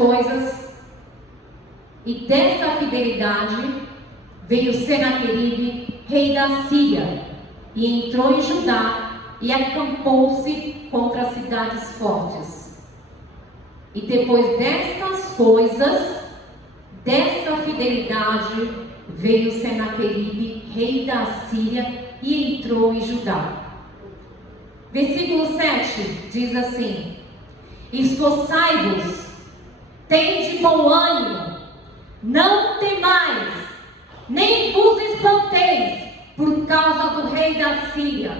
coisas e dessa fidelidade veio Senaqueribe, rei da Síria, e entrou em Judá e acampou-se contra as cidades fortes. E depois destas coisas, dessa fidelidade, veio Senaqueribe, rei da Síria, e entrou em Judá. Versículo 7 diz assim: esforçai-vos, tende bom ânimo, não temais, nem vos espanteis por causa do rei da Síria,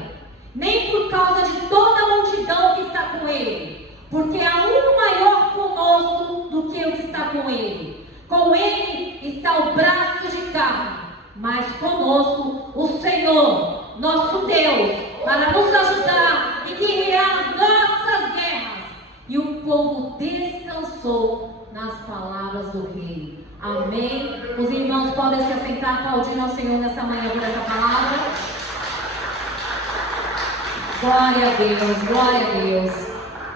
nem por causa de toda a multidão que está com ele, porque há um maior conosco do que o que está com ele. Com ele está o braço de carne, mas conosco o Senhor, nosso Deus, para nos ajudar e guerrear as nossas guerras. E o povo descansou nas palavras do rei. Amém? Os irmãos podem se assentar, aplaudindo ao Senhor nessa manhã por essa palavra. Glória a Deus, glória a Deus.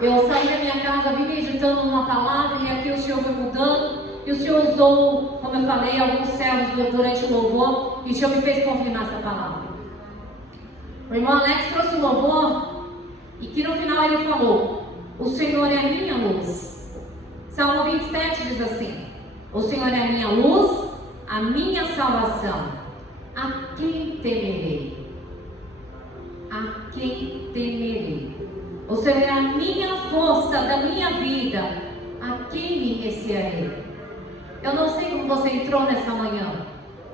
Eu saí da minha casa, vim meditando numa palavra, e aqui o Senhor foi mudando. E o Senhor usou, como eu falei, alguns servos durante o louvor, e o Senhor me fez confirmar essa palavra. O irmão Alex trouxe o louvor, e que no final ele falou: o Senhor é a minha luz. Salmo 27 diz assim: o Senhor é a minha luz, a minha salvação. A quem temerei? A quem temerei? O Senhor é a minha força da minha vida. A quem me recearei? Eu não sei como você entrou nessa manhã.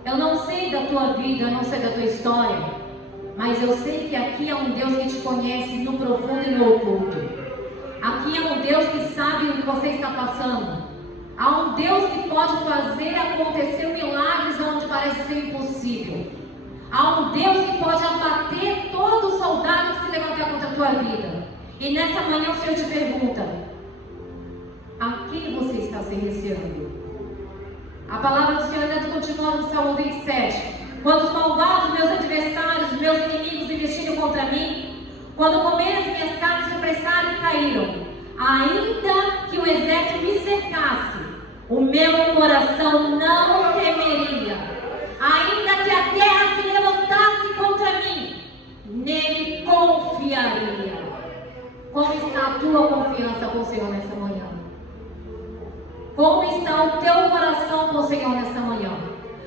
Eu não sei da tua vida, eu não sei da tua história. Mas eu sei que aqui é um Deus que te conhece no profundo e no oculto. Aqui é um Deus que sabe o que você está passando. Há um Deus que pode fazer acontecer milagres onde parece ser impossível. Há um Deus que pode abater todo soldado que se levantar contra a tua vida. E nessa manhã o Senhor te pergunta: a quem você está se receando? A palavra do Senhor ainda continua no Salmo 27. Quando os malvados, meus adversários, meus inimigos investiram contra mim, quando comeram as minhas carnes, se apressaram e caíram, ainda que o exército me cercasse, o meu coração não temeria. Ainda que a terra se levantasse contra mim, nele confiaria. Como está a tua confiança com o Senhor nessa manhã? Como está o teu coração com o Senhor nessa manhã?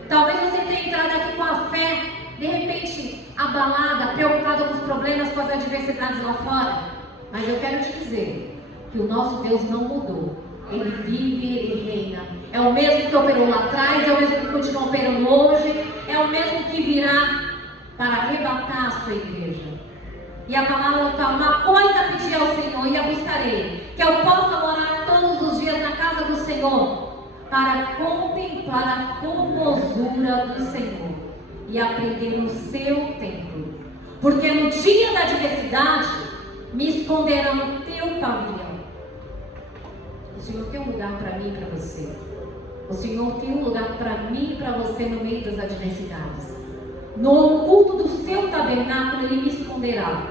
Talvez você tenha entrado aqui com a fé, de repente abalada, preocupada com os problemas, com as adversidades lá fora. Mas eu quero te dizer que o nosso Deus não mudou. Ele vive, Ele reina. É o mesmo que operou lá atrás, é o mesmo que continua operando hoje, é o mesmo que virá para arrebatar a sua igreja. E a palavra fala: uma coisa pedi ao Senhor e a buscarei, que eu possa morar todos os dias na casa do Senhor, para contemplar a formosura do Senhor e aprender no seu templo. Porque no dia da adversidade me esconderá no teu pavilhão. O Senhor tem um lugar para mim e para você. O Senhor tem um lugar para mim e para você no meio das adversidades. No oculto do seu tabernáculo Ele me esconderá.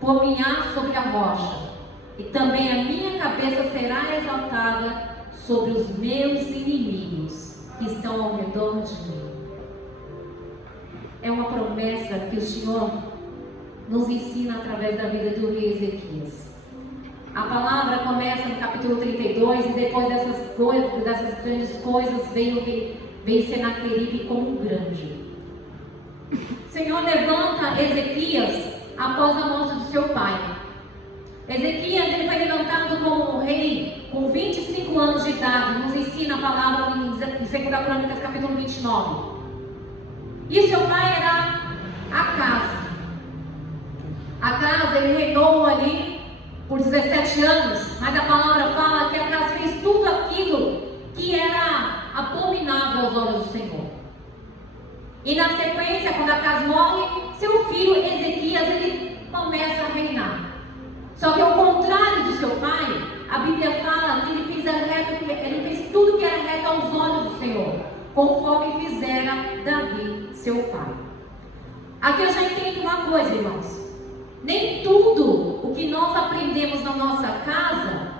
Por-me-á sobre a rocha, e também a minha cabeça será exaltada sobre os meus inimigos que estão ao redor de mim. É uma promessa que o Senhor nos ensina através da vida do rei Ezequias. A palavra começa no capítulo 32, e depois dessas grandes coisas, veio Senaqueribe como um grande. O Senhor levanta Ezequias após a morte do seu pai. Ezequias, ele foi levantado como rei com 25 anos de idade. Nos ensina a palavra em 2 Crônicas, capítulo 29. E seu pai era Acaz. Acaz, ele reinou ali por 17 anos, mas a palavra fala que Acaz fez tudo aquilo que era abominável aos olhos do Senhor. E na sequência, quando Acaz morre, seu filho Ezequias, ele começa a reinar. Só que ao contrário do seu pai, a Bíblia fala que ele fez tudo que era reto aos olhos do Senhor, conforme fizera Davi, seu pai. Aqui eu já entendo uma coisa, irmãos. Nem tudo o que nós aprendemos na nossa casa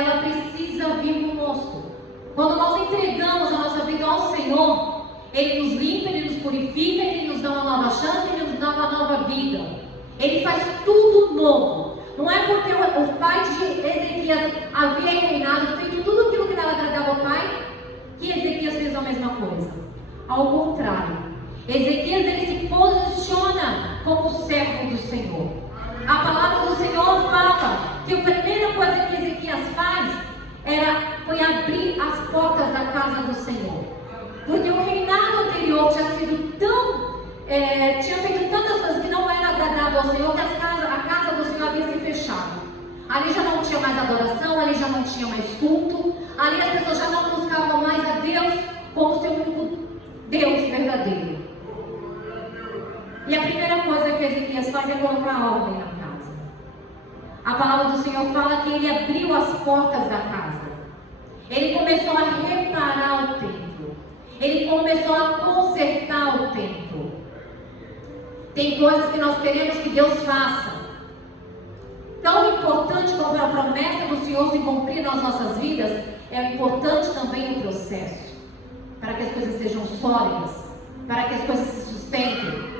ela precisa vir conosco. Quando nós entregamos a nossa vida ao Senhor, Ele nos limpa, Ele nos purifica, Ele nos dá uma nova chance, Ele nos dá uma nova vida. Ele faz tudo novo. Não é porque o pai de Ezequias havia reinado, feito tudo aquilo que não agradava ao pai, que Ezequias fez a mesma coisa. Ao contrário, Ezequias ele se posiciona como servo do Senhor. A palavra do Senhor fala que a primeira coisa que Ezequias faz foi abrir as portas da casa do Senhor. Porque o reinado anterior tinha sido tinha feito tantas coisas que não era agradável ao Senhor, que a casa do Senhor havia se fechado. Ali já não tinha mais adoração, ali já não tinha mais culto, ali as pessoas já não buscavam mais a Deus como seu único Deus verdadeiro. E a primeira coisa que Ezequias faz é colocar ordem na casa. A palavra do Senhor fala que ele abriu as portas da casa. Ele começou a reparar o templo. Ele começou a consertar o templo. Tem coisas que nós queremos que Deus faça. Tão importante como a promessa do Senhor se cumprir nas nossas vidas, é importante também o processo. Para que as coisas sejam sólidas, para que as coisas se sustentem.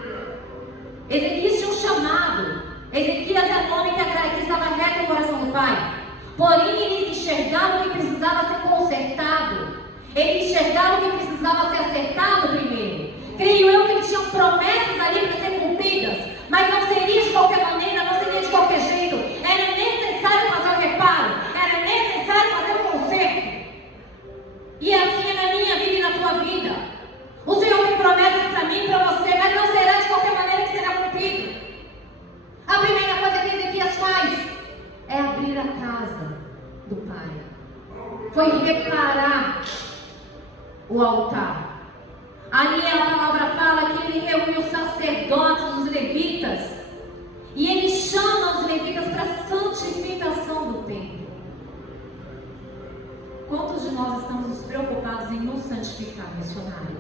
Ezequias tinha um chamado. Ezequias era um homem que estava reto no coração do Pai. Porém, ele enxergava o que precisava ser consertado. Ele enxergava o que precisava ser acertado primeiro. Creio eu que ele tinha promessas ali para ser cumpridas, mas não seria de qualquer maneira, não seria de qualquer jeito. Era necessário fazer o reparo, era necessário fazer o conserto. E assim é na minha vida e na tua vida. O Senhor tem promessas para mim e para você, mas não será de qualquer maneira que será cumprido. A primeira coisa que Ezequias faz é abrir a casa do Pai. Foi reparar o altar. Ali a palavra fala que ele reúne os sacerdotes, os levitas, e ele chama os levitas para a santificação do templo. Quantos de nós estamos preocupados em nos santificar, missionário?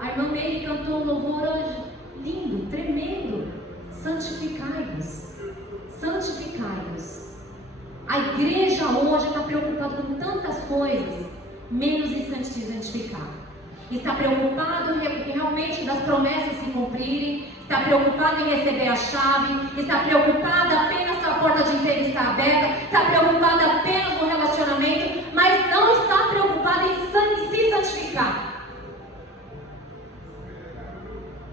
A irmã Meire cantou um louvor hoje, lindo, tremendo. Santificai-vos. Santificai-vos. A igreja hoje está preocupada com tantas coisas, menos em se santificar. Está preocupado realmente das promessas se cumprirem, está preocupado em receber a chave, está preocupado apenas se a porta de emprego está aberta, está preocupado apenas no relacionamento, mas não está preocupado em se santificar.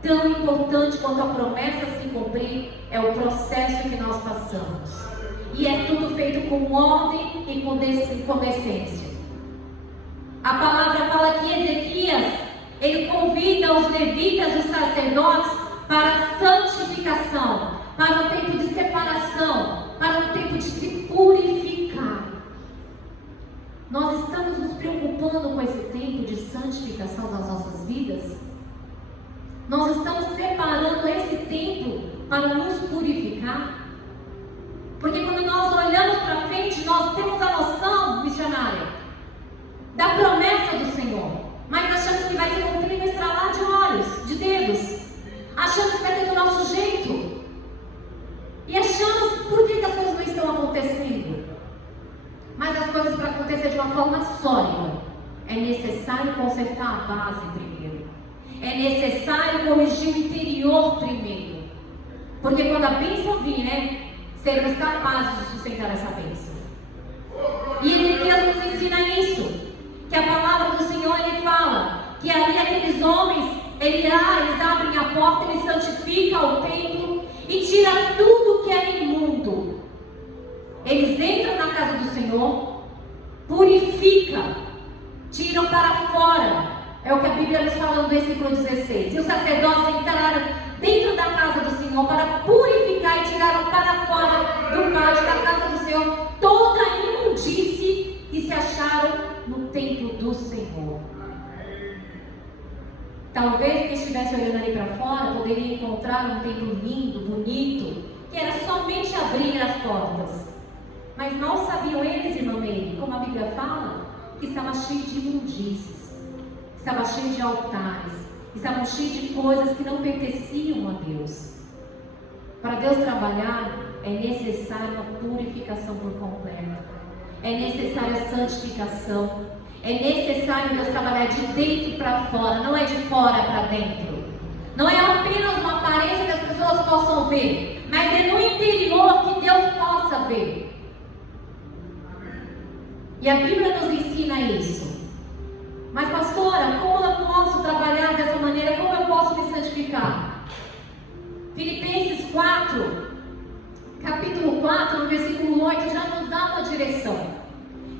Tão importante quanto a promessa se cumprir é o processo que nós passamos. E é tudo feito com ordem e com decência. A palavra fala que Ezequias, ele convida os levitas, os sacerdotes, para a santificação, para um tempo de separação, para um tempo de se purificar. Nós estamos nos preocupando com esse tempo de santificação das nossas vidas? Nós estamos separando esse tempo para nos purificar? Porque quando nós olhamos para frente, nós temos a noção, missionária, da promessa do Senhor, mas achamos que vai se cumprir no estralar de olhos, de dedos. Achamos que vai ser do nosso jeito. E achamos por que as coisas não estão acontecendo. Mas as coisas para acontecer de uma forma sólida, é necessário consertar a base primeiro. É necessário corrigir o interior primeiro. Porque quando a bênção vir, seremos capazes de sustentar essa bênção. E Ezequias nos ensina isso. Que a palavra do Senhor, ele fala que ali aqueles homens, eles abrem a porta, eles santificam o templo e tiram tudo que é imundo. Eles entram na casa do Senhor, purificam, tiram para fora. É o que a Bíblia nos fala no versículo 16. E os sacerdotes entraram dentro da casa do Senhor para purificar e tiraram para fora do pátio da casa do Senhor toda a imundície que se acharam no templo do Senhor. Talvez quem estivesse olhando ali para fora poderia encontrar um templo lindo, bonito, que era somente abrir as portas. Mas não sabiam eles, irmã Meire, como a Bíblia fala, que estava cheio de imundícies, estava cheio de altares, estavam cheios de coisas que não pertenciam a Deus. Para Deus trabalhar, é necessária uma purificação por completo. É necessária santificação. É necessário Deus trabalhar de dentro para fora, não é de fora para dentro. Não é apenas uma aparência que as pessoas possam ver, mas é no interior que Deus possa ver. E a Bíblia nos ensina isso. Mas pastora, como eu posso trabalhar dessa maneira? Como eu posso me santificar? Filipenses 4, capítulo 4, no versículo 8, já nos dá uma direção.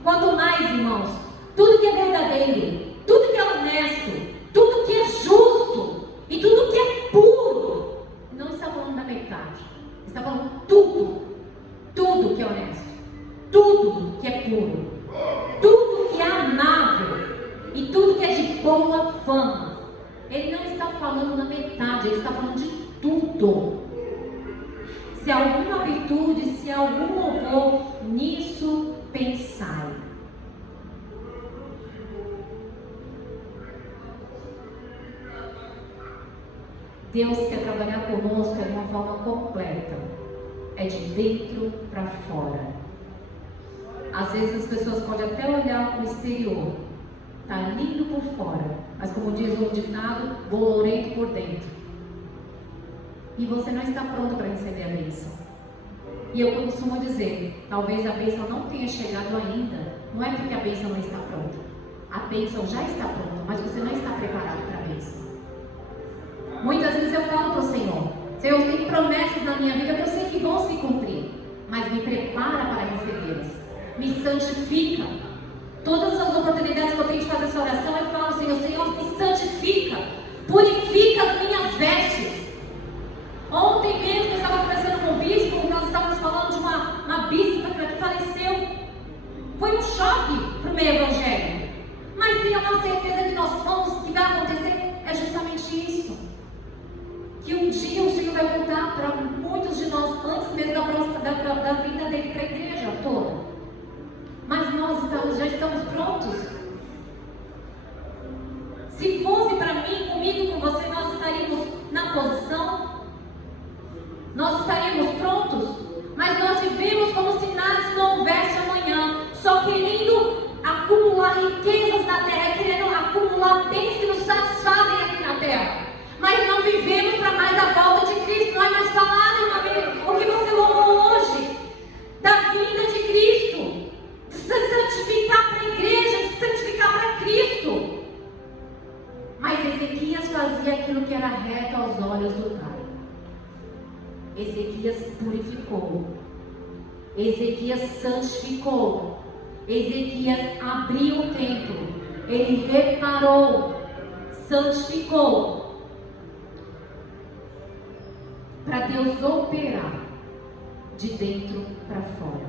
Quanto mais, irmãos, tudo que é verdadeiro, tudo que é honesto, tudo que é justo e tudo que é puro, não está falando da metade, está falando tudo que é honesto, tudo que é puro, tudo que é amável e tudo que é de boa fama. Ele não está falando da metade, ele está falando de tudo. Se há alguma virtude, se há algum louvor, nisso pensai. Deus quer trabalhar conosco de uma forma completa. É de dentro para fora. Às vezes as pessoas podem até olhar para o exterior. Está lindo por fora, mas como diz o ditado, bolorento por dentro. E você não está pronto para receber a bênção. E eu costumo dizer, talvez a bênção não tenha chegado ainda. Não é porque a bênção não está pronta. A bênção já está pronta, mas você não está preparado para a bênção. Muitas vezes eu falo para o Senhor, Senhor, tem promessas na minha vida que eu sei que vão se cumprir, mas me prepara para recebê-las, me santifica. Todas as oportunidades que eu tenho de fazer essa oração, eu falo, Senhor, me santifica, purifica as minhas vestes. Ontem mesmo eu estava conversando com o bispo, nós estávamos falando de uma bispa que faleceu. Foi um choque para o meu evangelho, mas tenha uma certeza que nós vamos, que vai acontecer, é justamente isso. Que um dia o Senhor vai voltar para muitos de nós, antes mesmo da vinda dele para a igreja toda. Mas nós já estamos prontos. Se fosse para mim, comigo e com você, nós estaríamos na posição, nós estaríamos prontos, mas nós vivemos como se nada não houvesse amanhã, só querendo acumular riquezas na terra, querendo acumular bens que nos satisfazem aqui na terra. Mas não vivemos para mais a volta de Cristo. Não é mais falado, irmã, o que você louvou hoje, da vinda de Cristo, de se santificar para a igreja, de se santificar para Cristo. Mas Ezequias fazia aquilo que era reto aos olhos do Pai. Ezequias purificou, Ezequias santificou, Ezequias abriu o templo, ele reparou, santificou, para Deus operar de dentro para fora.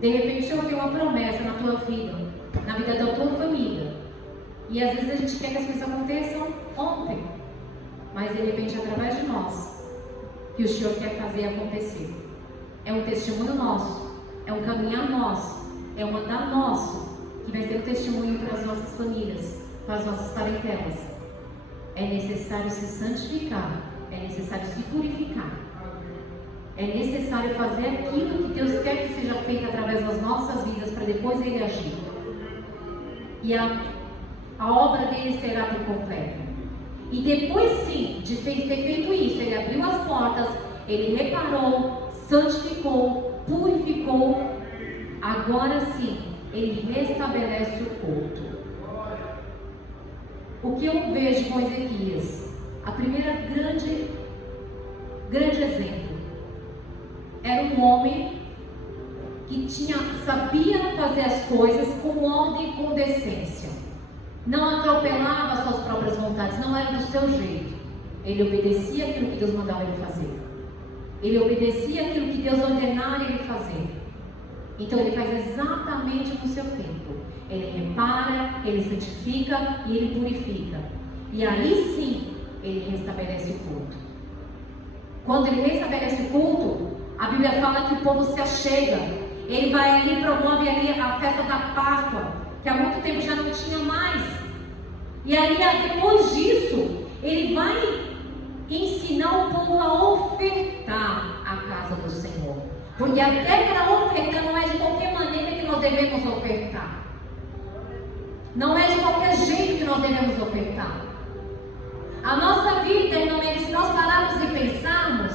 De repente eu tenho uma promessa na tua vida, na vida da tua família, e às vezes a gente quer que as coisas aconteçam ontem, mas de repente através de nós que o Senhor quer fazer acontecer. É um testemunho nosso, é um caminhar nosso, é um andar nosso, que vai ser um testemunho para as nossas famílias, para as nossas parentelas. É necessário se santificar, é necessário se purificar, é necessário fazer aquilo que Deus quer que seja feito através das nossas vidas, para depois Ele agir. E a obra dele será por completo. E depois sim, de ter feito isso, Ele abriu as portas, Ele reparou, santificou, purificou. Agora sim, Ele restabelece o culto. O que eu vejo com Ezequias, a primeira grande exemplo, era um homem que sabia fazer as coisas com ordem e com decência. Não atropelava as suas próprias vontades, não era do seu jeito. Ele obedecia aquilo que Deus mandava ele fazer. Ele obedecia aquilo que Deus ordenara ele fazer. Então ele faz exatamente no seu tempo. Ele repara, ele santifica e ele purifica. E aí sim, ele restabelece o culto. Quando ele restabelece o culto, a Bíblia fala que o povo se achega. Ele vai ali, promove ali a festa da Páscoa, que há muito tempo já não tinha mais. E aí, depois disso, ele vai ensinar o povo a ofertar a casa do Senhor, Porque até para ofertar não é de qualquer maneira que nós devemos ofertar. Não é de qualquer jeito que nós devemos ofertar. A nossa vida, irmão, se nós pararmos e pensarmos,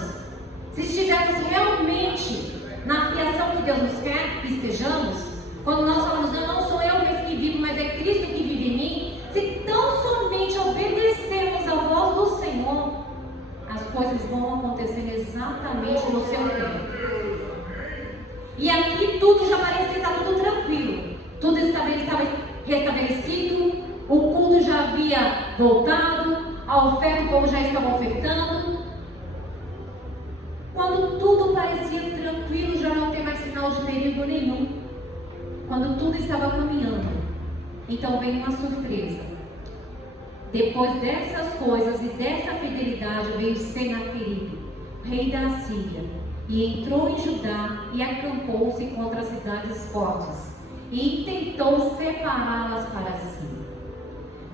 se estivermos realmente na fiação que Deus nos quer que estejamos, quando nós falamos, não sou eu mesmo que vivo, mas é Cristo que vive em mim, se tão somente obedecermos à voz do Senhor, as coisas vão acontecendo exatamente no seu tempo. E aqui tudo já parecia estar tudo tranquilo, tudo estava restabelecido, o culto já havia voltado, a oferta o povo já estava ofertando. Quando tudo parecia tranquilo, já não tem mais sinal de perigo nenhum. Quando tudo estava caminhando, então vem uma surpresa. Depois dessas coisas e dessa fidelidade veio Senaqueribe, rei da Assíria, e entrou em Judá e acampou-se contra as cidades fortes e tentou separá-las para si.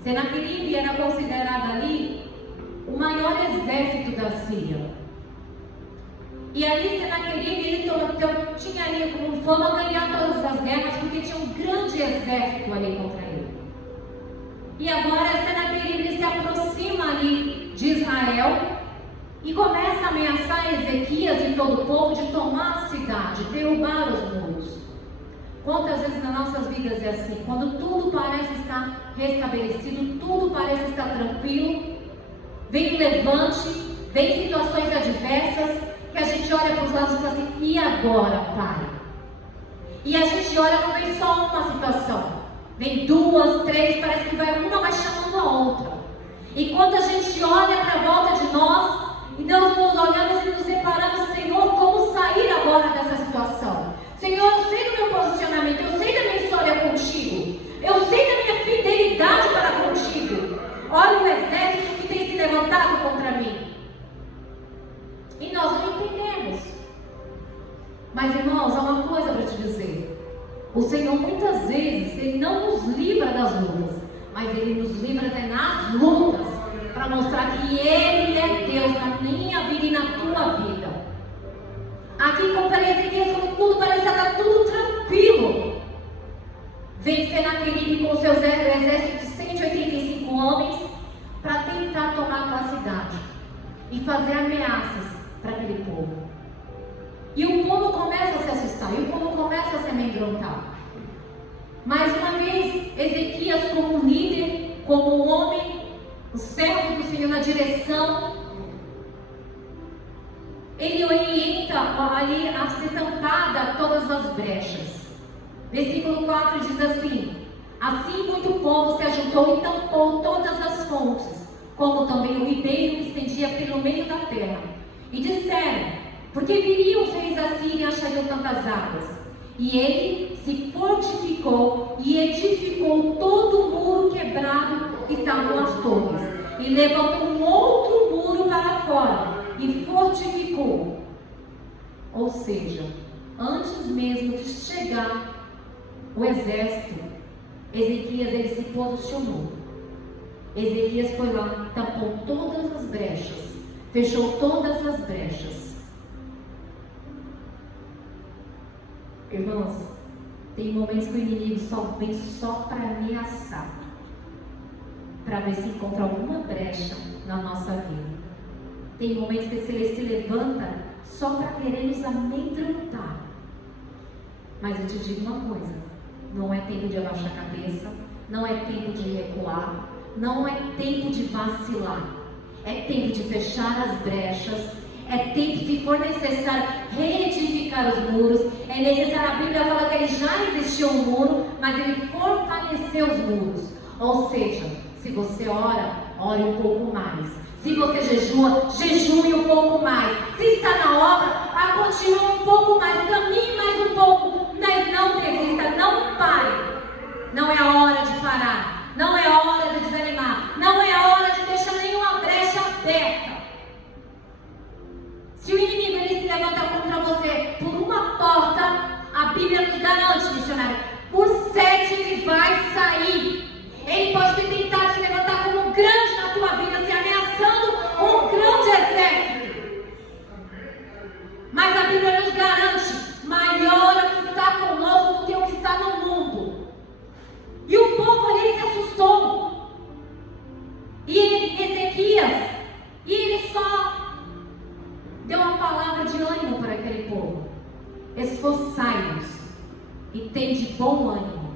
Senaqueribe era considerado ali o maior exército da Síria. E ali Senaqueribe, ele tinha ali como fama ganhar todas as guerras, porque tinha um grande exército ali contra ele. E agora Senaqueribe se aproxima ali de Israel e começa a ameaçar Ezequias e todo o povo de tomar a cidade, derrubar os muros. Quantas vezes nas nossas vidas é assim? Quando tudo parece estar restabelecido, tudo parece estar tranquilo, vem um levante, vem situações adversas, que a gente olha para os lados e fala assim, e agora, Pai? E a gente olha, não vem só uma situação, vem duas, três, parece que uma vai chamando a outra. E quando a gente olha para a volta de nós, e nós nos olhamos e nos separamos, Senhor, como sair agora dessa situação? Senhor, eu sei do meu posicionamento, eu sei da minha história contigo, eu sei da minha fidelidade para contigo. Olha o exército que tem se levantado contra mim. E nós não entendemos. Mas, irmãos, há uma coisa para te dizer. O Senhor muitas vezes, Ele não nos livra das lutas, mas Ele nos livra até nas lutas, para mostrar que Ele é Deus na minha vida e na tua vida. Aqui como para Ezequias, quando tudo parecia estar tudo tranquilo, vem Senaqueribe com o seu exército de 185 homens para tentar tomar aquela cidade e fazer ameaças para aquele povo. E o povo começa a se assustar, e o povo começa a se amedrontar. Mais uma vez, Ezequias, como líder, como homem, o servo do Senhor na direção, ele orienta ali a ser tampada todas as brechas. Versículo 4 diz assim: assim muito povo se ajuntou e tampou todas as fontes, como também o ribeiro que estendia pelo meio da terra. E disseram, porque viriam os reis da Síria e achariam tantas águas. E ele se fortificou e edificou todo o muro quebrado que estavam as torres, e levantou um outro muro para fora, e fortificou. Ou seja, antes mesmo de chegar o exército, Ezequias, ele se posicionou. Ezequias foi lá, tapou todas as brechas, fechou todas as brechas. Irmãos, tem momentos que o inimigo só vem só para ameaçar, para ver se encontra alguma brecha na nossa vida. Tem momentos que ele se levanta só para querer nos amedrontar. Mas eu te digo uma coisa: não é tempo de abaixar a cabeça, não é tempo de recuar, não é tempo de vacilar. É tempo de fechar as brechas, é tempo, se for necessário, reedificar os muros. É necessário, a Bíblia fala que ele já existia um muro, mas ele fortaleceu os muros. Ou seja, se você ora, ore um pouco mais. Se você jejua, jejue um pouco mais. Se está na obra, continue um pouco mais, caminhe mais um pouco, mas não desista, não pare. Não é a hora de parar, não é a hora de desanimar, não é a hora de deixar nenhuma brecha aberta. Se o inimigo ele se levantar contra você por uma porta, a Bíblia nos garante, missionário, por 7 ele vai sair. Ele pode ter tentado se levantar como um grande na tua vida, se ameaçando um grande exército. esforçai-vos e tende bom ânimo.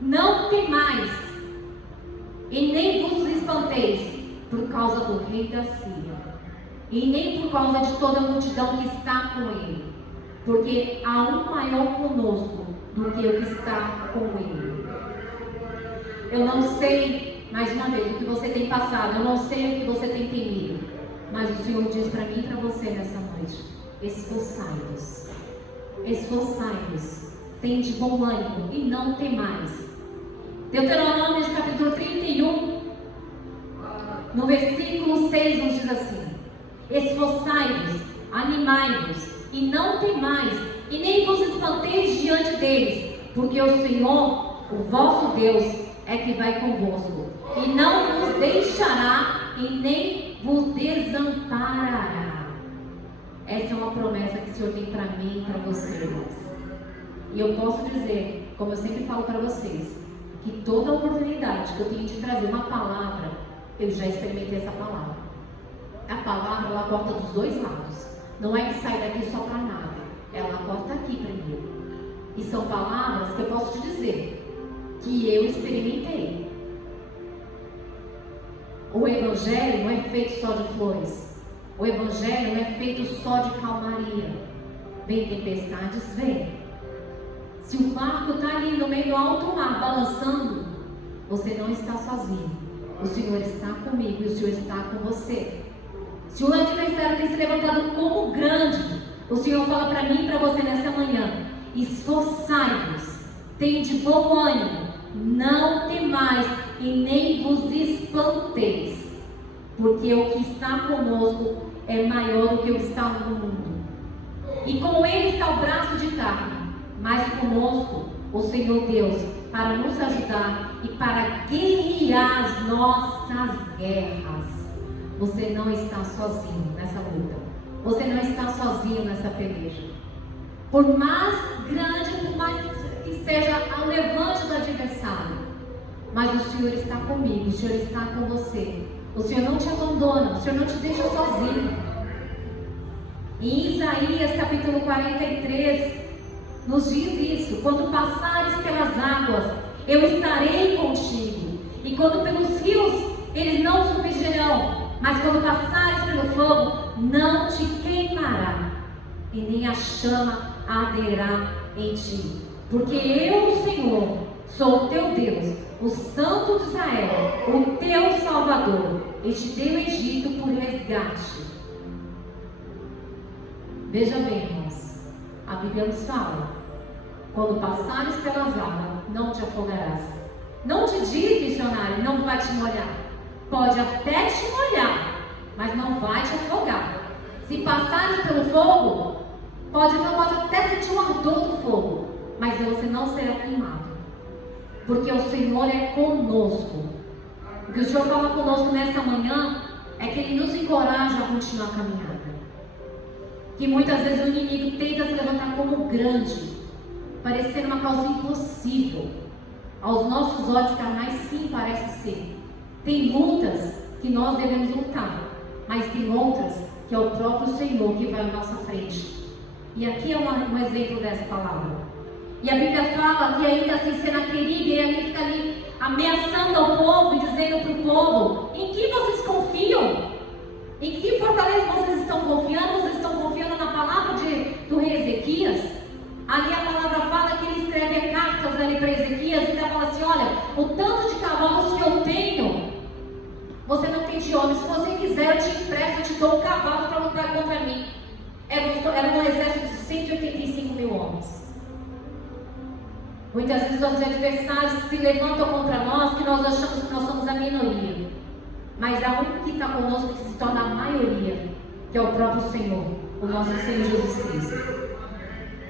Não temais e nem vos espanteis por causa do rei da Síria, e nem por causa de toda a multidão que está com ele, porque há um maior conosco do que o que está com ele. Eu não sei, mais uma vez, o que você tem passado, eu não sei o que você tem temido, mas o Senhor diz para mim e para você nessa noite: esforçai-vos, esforçai-vos, tende bom ânimo e não temais. Deuteronômio capítulo 31, no versículo 6 nos diz assim: esforçai-vos, animai-vos e não temais, e nem vos espanteis diante deles, porque o Senhor, o vosso Deus, é que vai convosco, e não vos deixará e nem vos desamparará. Essa é uma promessa que o Senhor tem para mim e para vocês. E eu posso dizer, como eu sempre falo para vocês, que toda oportunidade que eu tenho de trazer uma palavra, eu já experimentei essa palavra. A palavra, ela corta dos dois lados. Não é que sai daqui só para nada. Ela corta aqui primeiro. E são palavras que eu posso te dizer que eu experimentei. O Evangelho não é feito só de flores. O Evangelho não é feito só de calmaria. Vem tempestades, vem. Se o barco está ali no meio do alto mar, balançando, você não está sozinho. O Senhor está comigo e o Senhor está com você. Se o adversário tem se levantado como grande, o Senhor fala para mim e para você nessa manhã: esforçai-vos, tende bom ânimo, não temais e nem vos espanteis, porque o que está conosco é maior do que o que está no mundo. E com ele está o braço de carne, mas conosco o Senhor Deus, para nos ajudar e para guerrear as nossas guerras. Você não está sozinho nessa luta. Você não está sozinho nessa peleja. Por mais grande, por mais que seja o levante do adversário, mas o Senhor está comigo, o Senhor está com você. O Senhor não te abandona, o Senhor não te deixa sozinho. Em Isaías capítulo 43, nos diz isso: quando passares pelas águas, eu estarei contigo, e quando pelos rios, eles não submergirão, mas quando passares pelo fogo, não te queimará, e nem a chama arderá em ti, porque eu, o Senhor, sou o teu Deus, o Santo de Israel, o teu Salvador, e te dei o Egito por resgate. Veja bem, irmãos, a Bíblia nos fala: quando passares pelas águas, não te afogarás. Não te diz, missionário, não vai te molhar. Pode até te molhar, mas não vai te afogar. Se passares pelo fogo, pode até sentir o ardor do fogo, mas você não será queimado, porque o Senhor é conosco. O que o Senhor fala conosco nessa manhã é que Ele nos encoraja a continuar a caminhada. Que muitas vezes o inimigo tenta se levantar como grande, parecendo uma causa impossível. Aos nossos olhos carnais, sim, parece ser. Tem lutas que nós devemos lutar, mas tem outras que é o próprio Senhor que vai à nossa frente. E aqui é um exemplo dessa palavra. E a Bíblia fala que ainda assim Senaqueribe, ele fica ali ameaçando ao povo e dizendo para o povo: em que vocês confiam? Em que fortaleza vocês estão confiando? Vocês estão confiando na palavra do rei Ezequias? Ali a palavra fala que ele escreve cartas ali para Ezequias e ele fala assim: olha, o tanto de cavalos que eu tenho, você não tem de homem. Se você quiser, eu te empresto, eu te dou um cavalo para lutar contra mim. Era um exército de 185 mil homens. Muitas vezes os adversários se levantam contra nós, que nós achamos que nós somos a minoria. Mas há um que está conosco que se torna a maioria, que é o próprio Senhor, o nosso Senhor Jesus Cristo.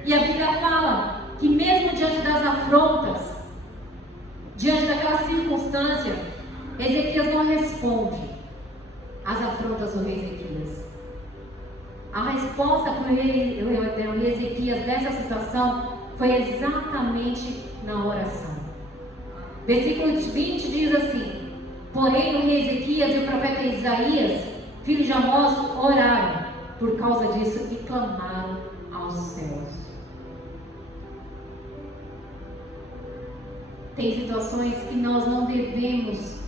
E a Bíblia fala que mesmo diante das afrontas, diante daquela circunstância, Ezequias não responde às afrontas do rei Ezequias. A resposta para o rei Ezequias dessa situação foi exatamente na oração. Versículo 20 diz assim: porém o rei Ezequias e o profeta Isaías, filho de Amós, oraram por causa disso e clamaram aos céus. Tem situações que nós não devemos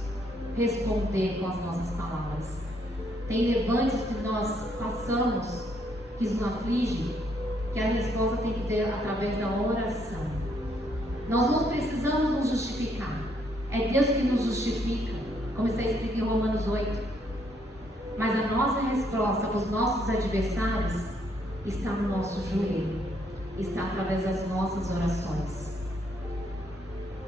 responder com as nossas palavras. Tem levantes que nós passamos, que nos aflige, que a resposta tem que ter através da oração. Nós não precisamos nos justificar. É Deus que nos justifica, como está escrito em Romanos 8. Mas a nossa resposta para os nossos adversários está no nosso joelho, está através das nossas orações.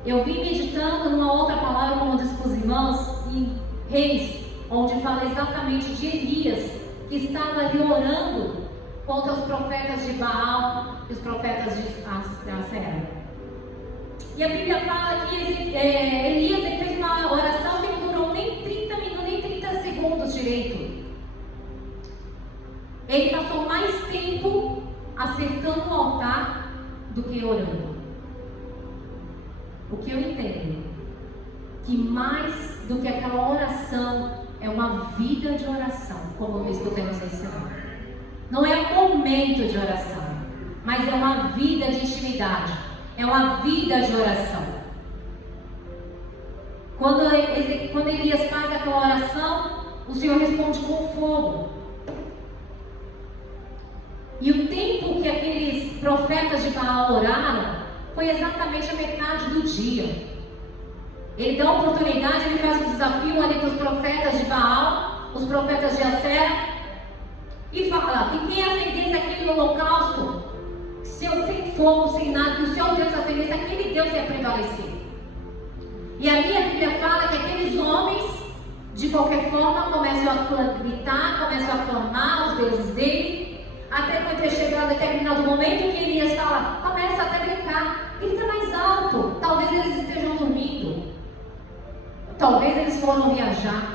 Eu vim meditando numa outra palavra, como disse para os irmãos, em Reis, onde fala exatamente de Elias, que estava ali orando contra os profetas de Baal e os profetas de Acera. E a Bíblia fala que Elias fez uma oração que não durou nem 30 minutos, nem 30 segundos direito. Ele passou mais tempo acertando o altar do que orando. O que eu entendo? Que mais do que aquela oração é uma vida de oração, como eu estou tendo essa ensinar. Não é um momento de oração, mas é uma vida de intimidade, é uma vida de oração. Quando Elias faz aquela oração, o Senhor responde com fogo. E o tempo que aqueles profetas de Baal oraram foi exatamente a metade do dia. Ele dá a oportunidade, ele faz um desafio ali para os profetas de Baal, os profetas de Acera, e fala que quem acendesse aquele holocausto, sem fogo, sem nada, que o seu Deus acendesse, aquele Deus ia prevalecer. E ali a Bíblia fala que aqueles homens, de qualquer forma, começam a gritar, começam a clamar os deuses dele, até quando ele chega a determinado momento que Elias fala, começa até a gritar, grita mais alto, talvez eles estejam dormindo, talvez eles foram viajar.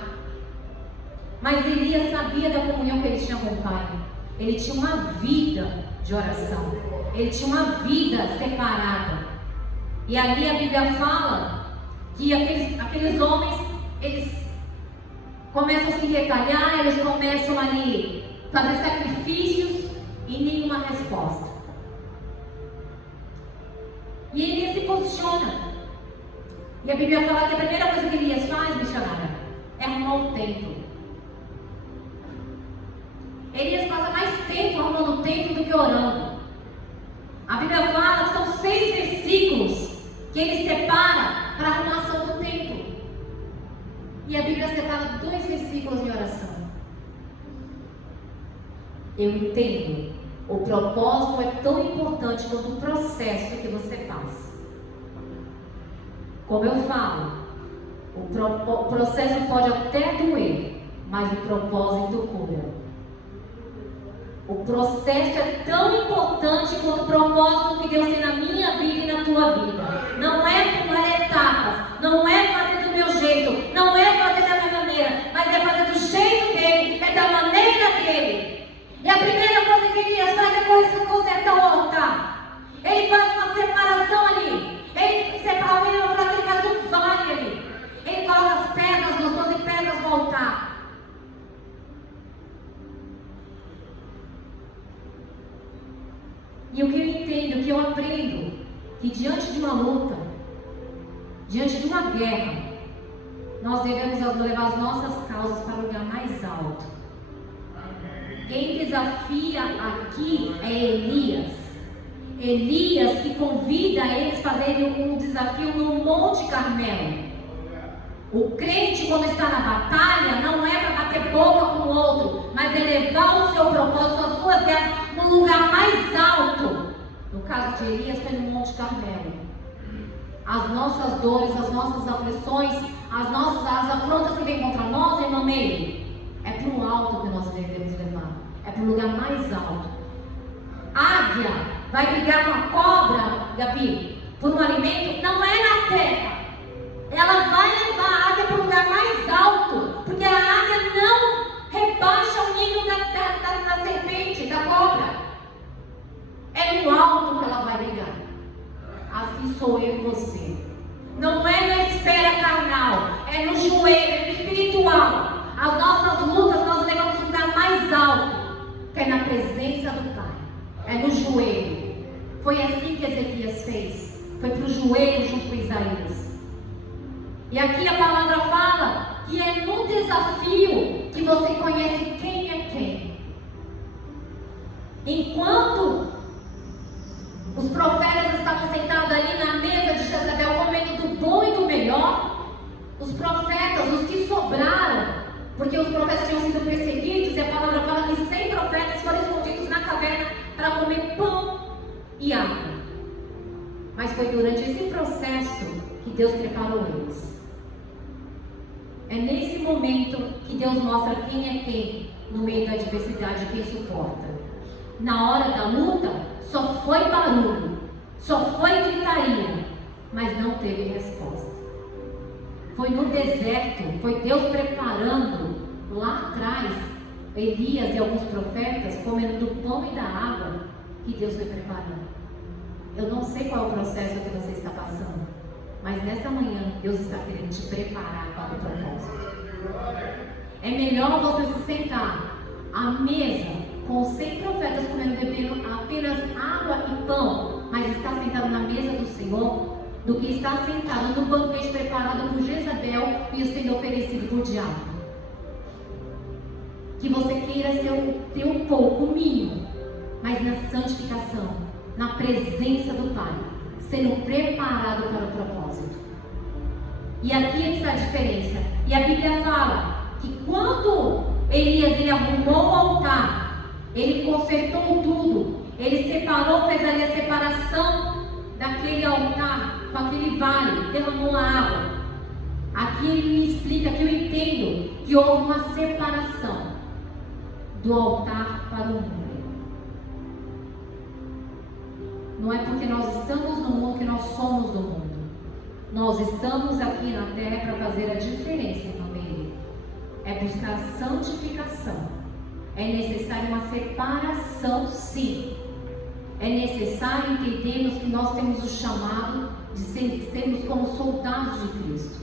Mas Elias sabia da comunhão que ele tinha com o Pai. Ele tinha uma vida de oração, ele tinha uma vida separada. E ali a Bíblia fala que aqueles homens, eles começam a se retalhar, eles começam ali a fazer sacrifícios e nenhuma resposta. E Elias se posiciona. E a Bíblia fala que a primeira coisa que Elias faz, missionária, é arrumar o templo. Elias passa mais tempo arrumando o templo do que orando. A Bíblia fala que são 6 versículos que ele separa para a arrumação do templo. E a Bíblia separa 2 versículos de oração. Eu entendo. O propósito é tão importante quanto o processo que você faz. Como eu falo, o processo pode até doer, mas o propósito cura. O processo é tão importante quanto o propósito que Deus tem na minha vida e na tua vida. Não é pular etapas, não é fazer do meu jeito, não é fazer da minha maneira, mas é fazer do jeito dele, é da maneira dele. E a primeira coisa que Elias faz é consertar o altar. Ele faz uma separação ali. Ele separa o menino, ele faz um vale ali. Ele coloca as pedras, as 12 pedras no altar. E o que eu entendo, o que eu aprendo, que diante de uma luta, diante de uma guerra, nós devemos levar as nossas causas para o lugar mais alto. Quem desafia aqui é Elias. Elias que convida eles a fazerem um desafio no Monte Carmelo. O crente, quando está na batalha, não é para bater boca com o outro, mas é levar o seu propósito, as suas guerras, no lugar mais alto. No caso de Elias, foi no Monte Carmelo. As nossas dores, as nossas aflições, as afrontas que vêm contra nós, irmão meio, é para o alto que nós devemos levar. É para o lugar mais alto. Águia vai brigar com a cobra, Gabi, por um alimento, não é na terra. Ela vai levar a águia para o lugar mais alto, porque a águia não rebaixa o nível da serpente, da cobra. É no alto que ela vai brigar. Assim sou eu e você. Não é na esfera carnal, é no joelho, é no espiritual. As nossas lutas nós levamos para o lugar mais alto, que é na presença do Pai, é no joelho. Foi assim que Ezequias fez. foi para o joelho junto com Isaías. E aqui a palavra fala que é no desafio que você conhece quem é quem. Enquanto os profetas estavam sentados ali na mesa de Jezabel comendo do bom e do melhor, os profetas, os que sobraram, porque os profetas tinham sido perseguidos, e a palavra fala que 100 profetas foram escondidos na caverna para comer pão e água. Mas foi durante esse processo que Deus preparou eles. É nesse momento que Deus mostra quem é quem no meio da adversidade, quem suporta. Na hora da luta, só foi barulho, só foi gritaria, mas não teve resposta. Foi no deserto, foi Deus preparando lá atrás Elias e alguns profetas comendo do pão e da água que Deus foi preparando. Eu não sei qual é o processo que você está passando, mas nessa manhã Deus está querendo te preparar para o propósito. É melhor você se sentar à mesa com 100 profetas comendo e bebendo apenas água e pão, mas estar sentado na mesa do Senhor, do que estar sentado no banquete preparado por Jezabel e sendo oferecido por diabo. Que você queira ter um pouco, o mínimo, mas na santificação, na presença do Pai, sendo preparado para o propósito. E aqui está a diferença. E a Bíblia fala que quando Elias arrumou o altar, ele consertou tudo, ele separou, fez ali a separação daquele altar com aquele vale, derramou a água. Aqui ele me explica, que eu entendo que houve uma separação do altar para o mundo. Não é porque nós estamos no mundo que nós somos do mundo. Nós estamos aqui na terra para fazer a diferença também. É buscar santificação. É necessário uma separação, sim. É necessário entendermos que nós temos o chamado de sermos como soldados de Cristo.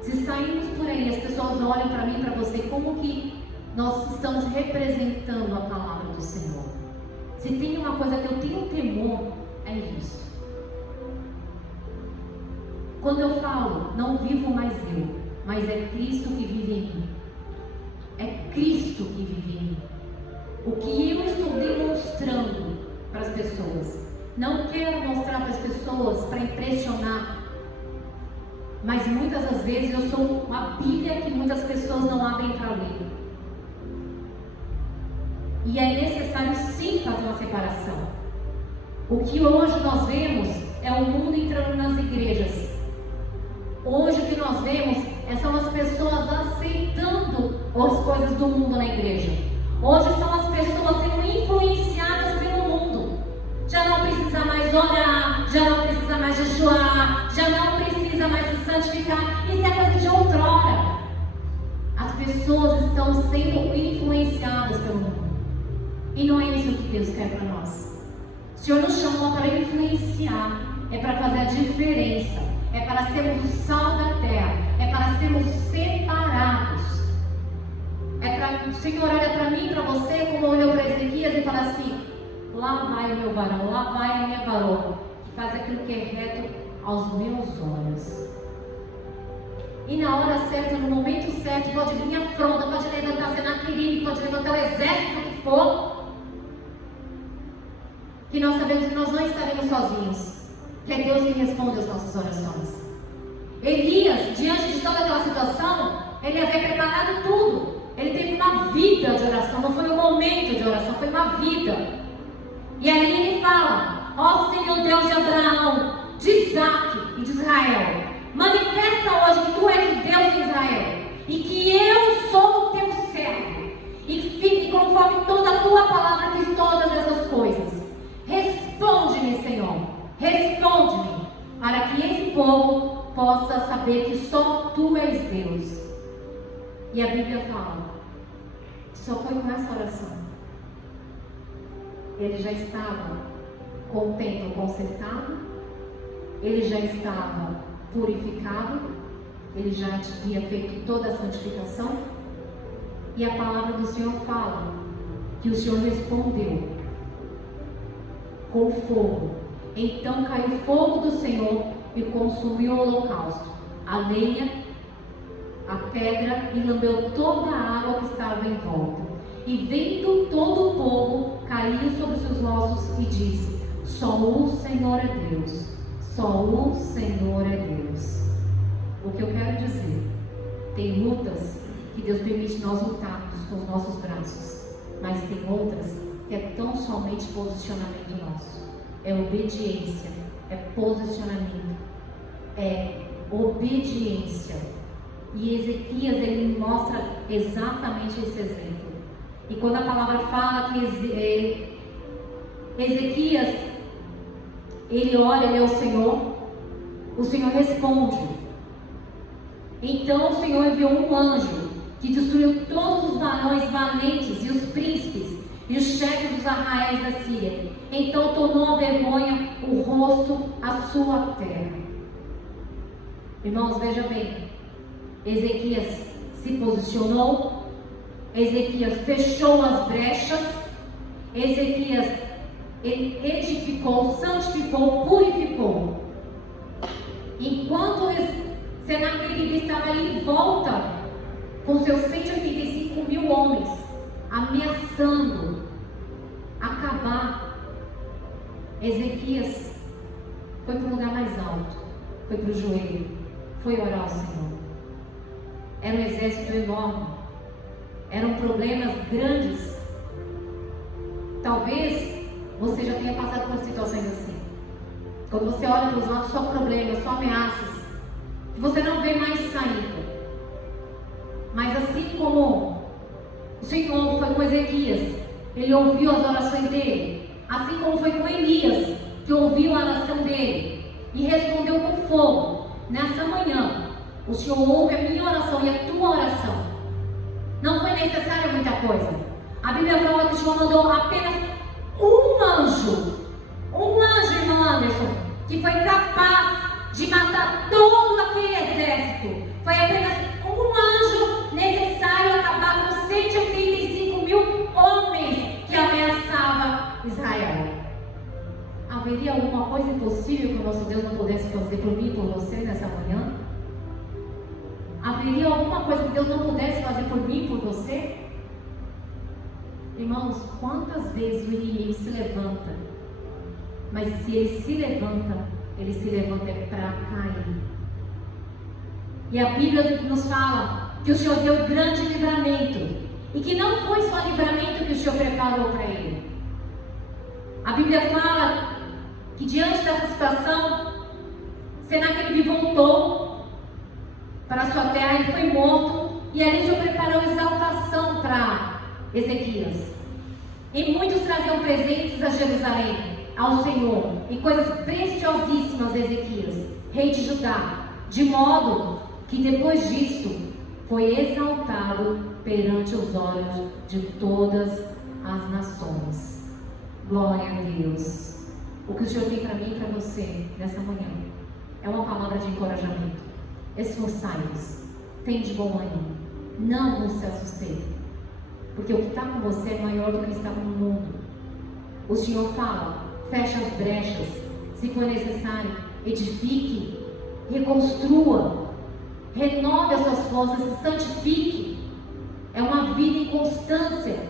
Se sairmos por aí, as pessoas olham para mim e para você como que nós estamos representando a palavra do Senhor. Se tem uma coisa que eu tenho temor, é isso. Quando eu falo, não vivo mais eu, mas é Cristo que vive em mim. É Cristo que vive em mim. O que eu estou demonstrando para as pessoas, não quero mostrar para as pessoas para impressionar, mas muitas das vezes eu sou uma Bíblia que muitas pessoas não abrem para ler. E é necessário sim fazer uma separação. O que hoje nós vemos é o mundo entrando nas igrejas. Hoje o que nós vemos são as pessoas aceitando as coisas do mundo na igreja. Hoje são as pessoas sendo influenciadas pelo mundo. Já não precisa mais orar, já não precisa mais jejuar, já não precisa mais se santificar. Isso é coisa de outrora. As pessoas estão sendo influenciadas pelo mundo. E não é isso que Deus quer para nós. O Senhor nos chamou para influenciar, é para fazer a diferença, é para sermos o sal da terra, é para sermos separados. O Senhor olha para mim, para você, como olhou para Ezequias e fala assim: lá vai o meu varão, lá vai a minha varoa, que faz aquilo que é reto aos meus olhos. E na hora certa, no momento certo, pode vir a afronta, pode levantar Senaqueribe, pode levantar o exército que for, que nós sabemos que nós não estaremos sozinhos, que é Deus que responde as nossas orações. Elias, diante de toda aquela situação, ele havia preparado tudo. Ele teve uma vida de oração, não foi um momento de oração, foi uma vida. E aí ele fala: ó Senhor Deus de Abraão, de Isaac e de Israel, manifesta hoje que tu és o Deus de Israel e que eu sou o teu servo, e conforme toda a tua palavra fiz todas essas coisas. Responde-me, Senhor, responde-me, para que esse povo possa saber que só tu és Deus. E a Bíblia fala que só foi com essa oração. Ele já estava com o templo consertado, ele já estava purificado, ele já havia feito toda a santificação. E a palavra do Senhor fala que o Senhor respondeu com fogo, Então caiu fogo do Senhor e consumiu o holocausto, a lenha, a pedra, e lambeu toda a água que estava em volta. E vendo todo o povo, caiu sobre seus ossos e disse: só o Senhor é Deus, só o Senhor é Deus. O que eu quero dizer, tem lutas que Deus permite nós lutarmos com os nossos braços, mas tem outras que é tão somente posicionamento nosso, é obediência, é posicionamento, é obediência. E Ezequias, ele mostra exatamente esse exemplo. E quando a palavra fala que Ezequias, ele ora, ele é o Senhor responde. Então o Senhor enviou um anjo que destruiu todos os varões valentes e os príncipes e os chefes dos arraiais da Síria. Então tornou a vergonha o rosto à sua terra. Irmãos, veja bem, Ezequias se posicionou, Ezequias fechou as brechas, Ezequias edificou, santificou, purificou. Enquanto Senaqueribe estava ali em volta com seus 185 mil homens, ameaçando acabar, Ezequias foi para o lugar mais alto, foi para o joelho, foi orar ao Senhor. Era um exército enorme, eram problemas grandes. Talvez você já tenha passado por situações assim, quando você olha para os lados, só problemas, só ameaças, que você não vê mais saída. Mas assim como o Senhor foi com Ezequias, ele ouviu as orações dele, assim como foi com Elias, que ouviu a oração dele e respondeu com fogo. Nessa manhã, o Senhor ouve a minha oração e a tua oração. Não foi necessária muita coisa. A Bíblia fala que o Senhor mandou apenas um anjo, irmão Anderson, que foi capaz de matar todo aquele exército. Foi apenas um anjo necessário acabar com 185 mil homens que ameaçavam Israel. Haveria alguma coisa impossível que o nosso Deus não pudesse fazer por mim e por você nessa manhã? Haveria alguma coisa que Deus não pudesse fazer por mim e por você? Irmãos, quantas vezes o inimigo se levanta, mas se ele se levanta para cair. E a Bíblia nos fala que o Senhor deu grande livramento, e que não foi só livramento que o Senhor preparou para ele. A Bíblia fala que diante dessa situação, Senaqueribe voltou para a sua terra, ele foi morto, e ali o Senhor preparou exaltação para Ezequias. E muitos traziam presentes a Jerusalém, ao Senhor, e coisas preciosíssimas a Ezequias, rei de Judá, de modo que depois disso foi exaltado perante os olhos de todas as nações. Glória a Deus. O que o Senhor tem para mim e para você nessa manhã é uma palavra de encorajamento. Esforçai-vos, tende bom ânimo, não se assusteis, porque o que está com você é maior do que está no mundo. O Senhor fala: feche as brechas, se for necessário, edifique, reconstrua, renove as suas forças, se santifique. É uma vida em constância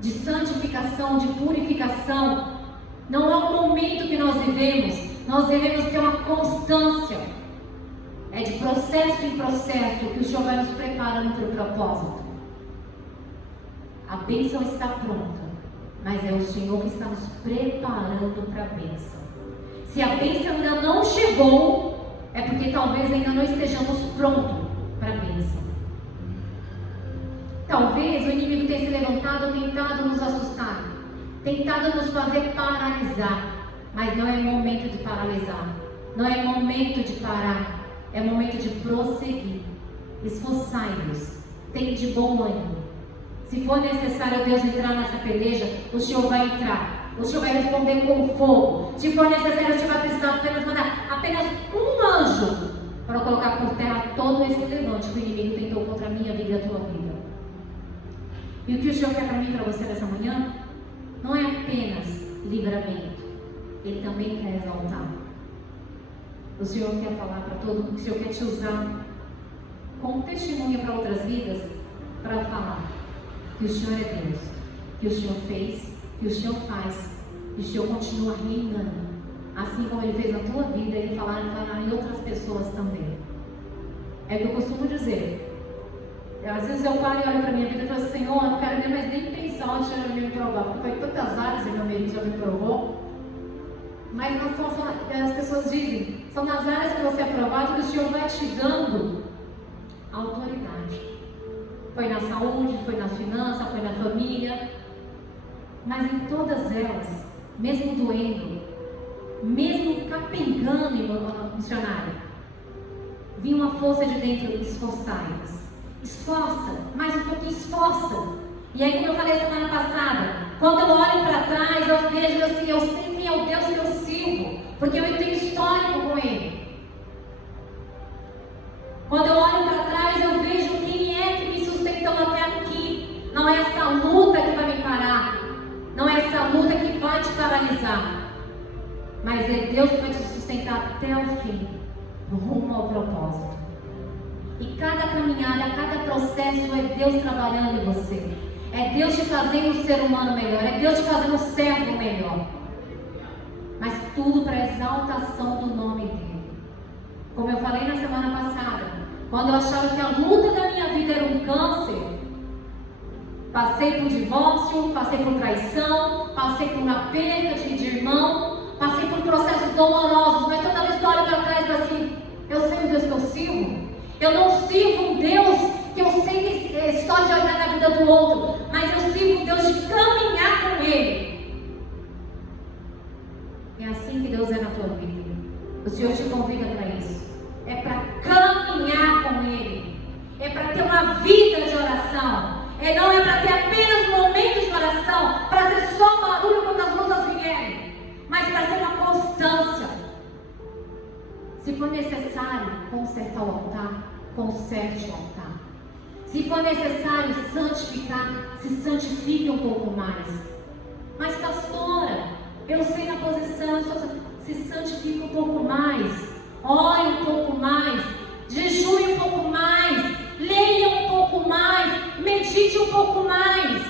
de santificação, de purificação. Não é um momento que nós devemos ter uma constância. É de processo em processo que o Senhor vai nos preparando para o propósito. A bênção está pronta, mas é o Senhor que está nos preparando para a bênção. Se a bênção ainda não chegou, é porque talvez ainda não estejamos prontos para a bênção. Talvez o inimigo tenha se levantado, tentado nos assustar, tentado nos fazer paralisar, mas não é momento de paralisar, não é momento de parar, é momento de prosseguir. Esforçai-vos, tende bom ânimo. Se for necessário Deus entrar nessa peleja, o Senhor vai entrar, o Senhor vai responder com fogo. Se for necessário, o Senhor vai precisar apenas mandar apenas um anjo para colocar por terra todo esse levante que o inimigo tentou contra a minha vida e a tua vida. E o que o Senhor quer para mim e para você nessa manhã não é apenas livramento, Ele também quer exaltar. O Senhor quer falar para todo mundo, o Senhor quer te usar como testemunha para outras vidas, para falar que o Senhor é Deus, que o Senhor fez, que o Senhor faz, que o Senhor continua reinando. Assim como Ele fez na tua vida, Ele falar em outras pessoas também. É o que eu costumo dizer. Às vezes eu paro e olho para a minha vida e falo, Senhor, eu não quero nem pensar onde o Senhor já me provou, porque foi tantas áreas que meu marido já me provou. Mas não são, as pessoas dizem, são nas áreas que você é provado que o Senhor vai te dando autoridade. Foi na saúde, foi na finança, foi na família. Mas em todas elas, mesmo doendo, mesmo capengando, missionário, vinha uma força de dentro, esforçai-vos. Esforça, mais um pouquinho, esforça. E aí, como eu falei semana passada, quando eu olho para trás, eu vejo assim, eu sei quem é o Deus que eu sirvo, porque eu tenho histórico com Ele. Quando eu olho para trás, eu vejo quem é que me sustentou até aqui. Não é essa luta que vai me parar, não é essa luta que vai te paralisar, mas é Deus que vai te sustentar até o fim, rumo ao propósito. E cada caminhada, cada processo é Deus trabalhando em você. É Deus te fazendo um ser humano melhor. É Deus te fazendo um servo melhor. Mas tudo para a exaltação do nome dEle. Como eu falei na semana passada, quando eu achava que a luta da minha vida era um câncer, passei por divórcio, passei por traição, passei por uma perda de irmão, passei por processos dolorosos, mas toda vez que eu olho para trás, eu assim, eu sei o Deus que eu sirvo. Eu não sirvo um Deus que eu sei que é só de olhar na vida do outro, mas eu sirvo um Deus de caminhar com Ele. É assim que Deus é na tua vida. O Senhor te convida para isso. É para caminhar com Ele. É para ter uma vida de oração. Não é para ter apenas momentos de oração, para ser só barulho quando as lutas vierem, mas para ser uma constância. Se for necessário consertar o altar, conserte o altar. Se for necessário santificar, se santifique um pouco mais. Mas pastora, eu sei na posição, se santifique um pouco mais, ore um pouco mais, jejue um pouco mais, leia um pouco mais, medite um pouco mais.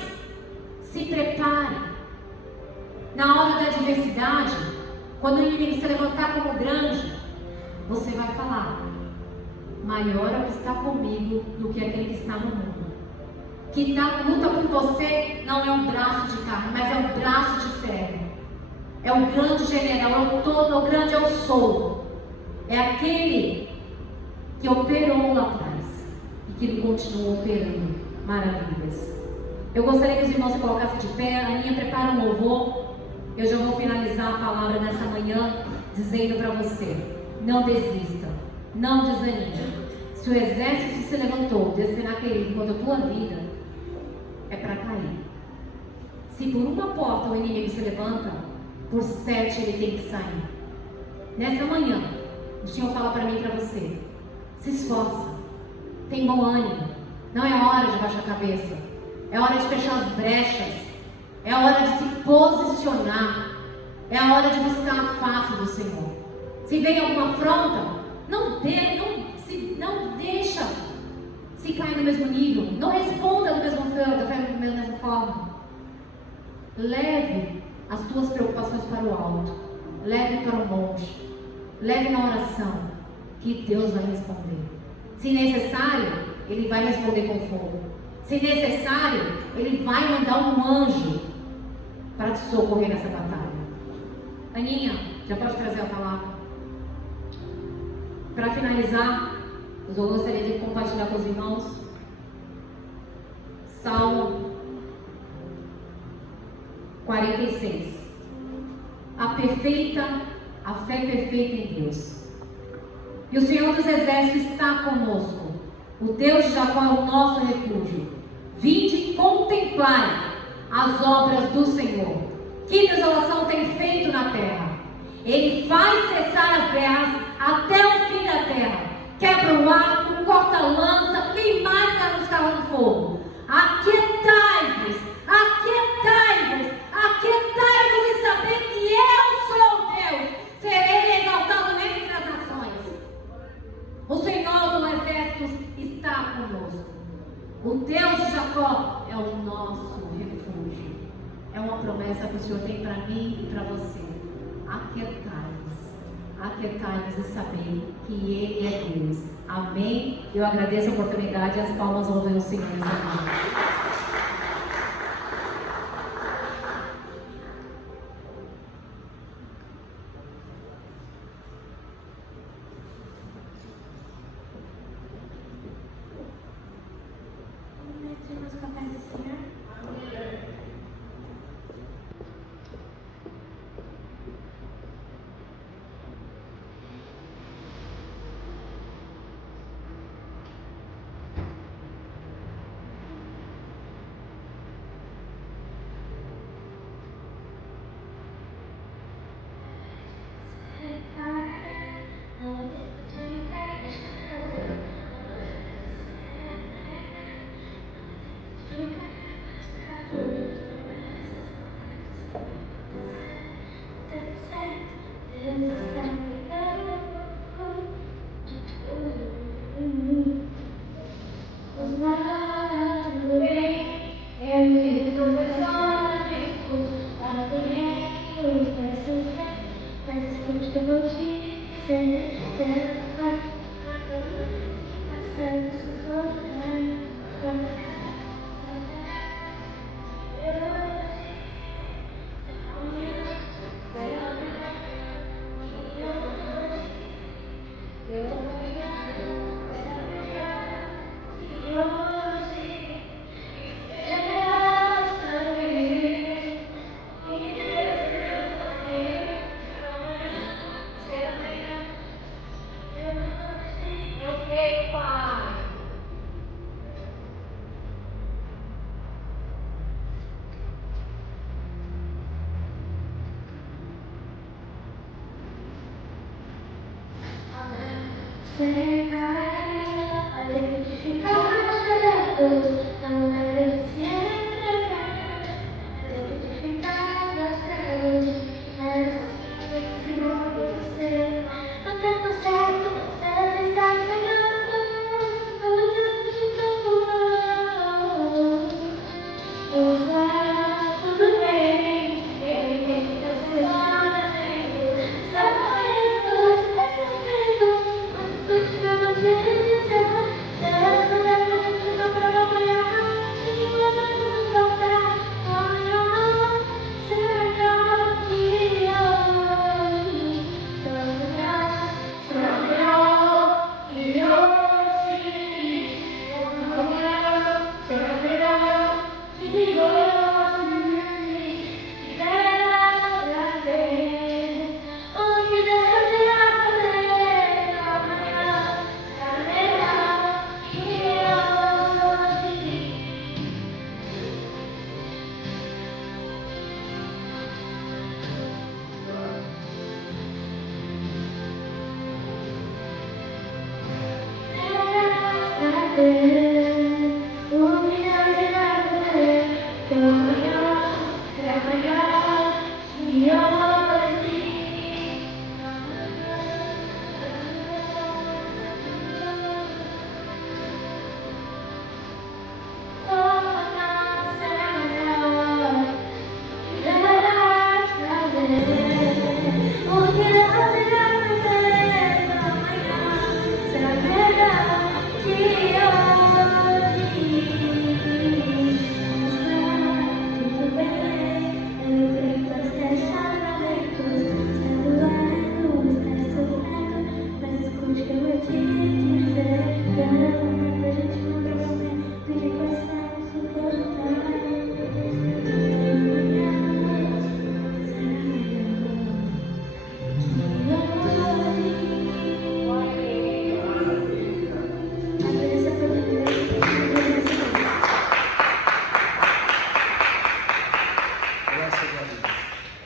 Se prepare. Na hora da adversidade, quando o inimigo se levantar como grande, você vai falar, maior é o que está comigo do que aquele que está no mundo. Que luta por você não é um braço de carne, mas é um braço de ferro. É o grande general, é o todo, o grande eu sou. É aquele que operou lá atrás e que ele continua operando maravilhas. Eu gostaria que os irmãos se colocassem de pé. A Aninha prepara um louvor. Eu já vou finalizar a palavra nessa manhã dizendo para você, não desista, não desanime. Se o exército se levantou, descerá aquele contra a tua vida, é para cair. Se por uma porta o inimigo se levanta, por 7 ele tem que sair. Nessa manhã, o Senhor fala para mim e para você, se esforça, tem bom ânimo, não é hora de baixar a cabeça, é hora de fechar as brechas, é hora de se posicionar, é a hora de buscar a face do Senhor. Se vem alguma afronta, não deixa se cair no mesmo nível, não responda da mesma forma. Leve as tuas preocupações para o alto, leve para o monte, leve na oração, que Deus vai responder. Se necessário, Ele vai responder com fogo. Se necessário, Ele vai mandar um anjo para te socorrer nessa batalha. Aninha, já pode trazer a palavra? Para finalizar, eu gostaria de compartilhar com os irmãos Salmo 46. A fé perfeita em Deus. E o Senhor dos Exércitos está conosco. O Deus de Jacó é o nosso refúgio. Vinde contemplai as obras do Senhor. Que desolação tem feito na terra. Ele faz cessar as guerras até o fim da terra. Quebra o arco, corta a lança, queimar nos carros do fogo. Aquietai-vos, aquietai-vos, aquietai-vos e saber que eu sou mim e para você. Aquietai-nos e saber que Ele é Deus. Amém? Eu agradeço a oportunidade e as palmas louvem o Senhor nessa manhã.